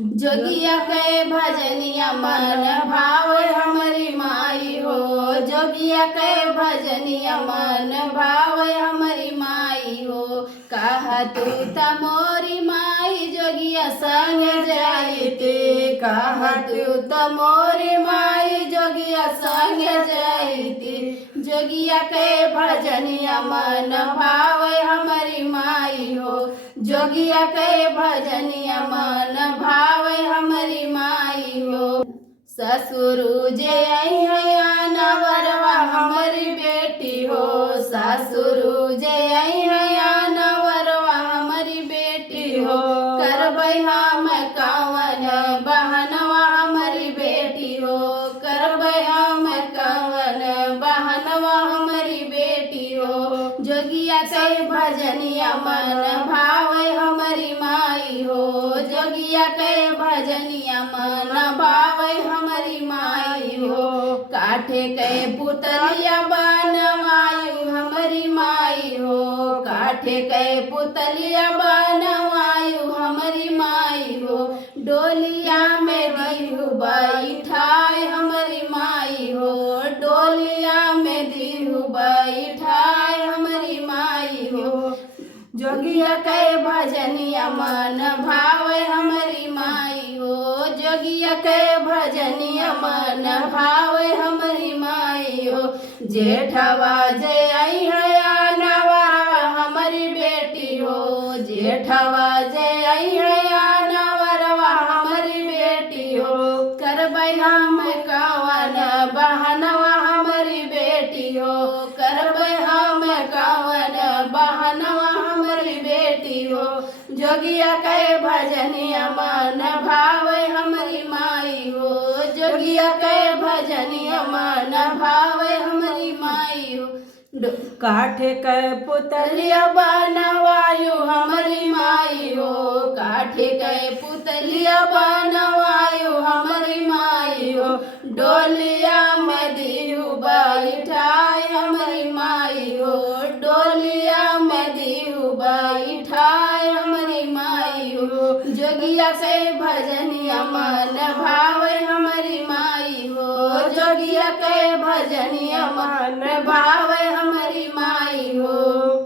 जोगिया के भजनिया मन भावे हमारी माई हो। जोगिया के भजनिया मन भावे हमारी माई हो। कहा तू त मोरी माई जोगिया संग जाइते। कहा तू त मोरी माई जोगिया संग जाइते। जोगिया के भजनिया मन भावे हमारी माई हो। जोगिया के भजनिया मन भावे हमारी माई हो। ससुर जे आई है नवरवा हमारी बेटी हो। ससुर जे आई है नवरवा हमारी बेटी हो। करबै हम कवन बहनवा हमारी बेटी हो। करबै हम कवन बहनवा हमारी बेटी हो। जोगिया के भजनिया मन भावे हमारी माई हो। जोगिया के भजनिया मन भावे हमारी माई हो। काठे के पुतलिया बनवायु हमारी माई हो। काठे के पुतलिया बनवायु हमारी माई हो। डोलिया में दिहु बैठाए हमारी माई हो। डोलिया में दिहु बैठाए हमारी माई हो। जोगिया के भजनिया मन भावे हमारी माई हो। जोगिया के भजनिया मन भावे हमारी माई हो। जेठवा जे आई है नवरवा हमारी बेटी हो। जेठवा जे आई है नवरवा हमारी बेटी हो। करबै हम कवन बहनवा हमारी बेटी हो। करबै हम कवन बहनवा हमारी बेटी हो। जोगिया के भजनिया मन भावे हमारी माई हो। जोगिया के भजनिया मन भावे हमारी माई हो। काठे के पुतलिया बनवायु हमारी माई हो। काठे के पुतलिया बनवायु हमारी माई हो। डोलिया में दिहु बैठाए हमारी माई हो। डोलिया में दिहु बैठाए हमारी माई हो। जोगिया से भजनिया मन भावे हमारी माई हो। जोगिया के भजनिया मन भावे हमारी माई हो।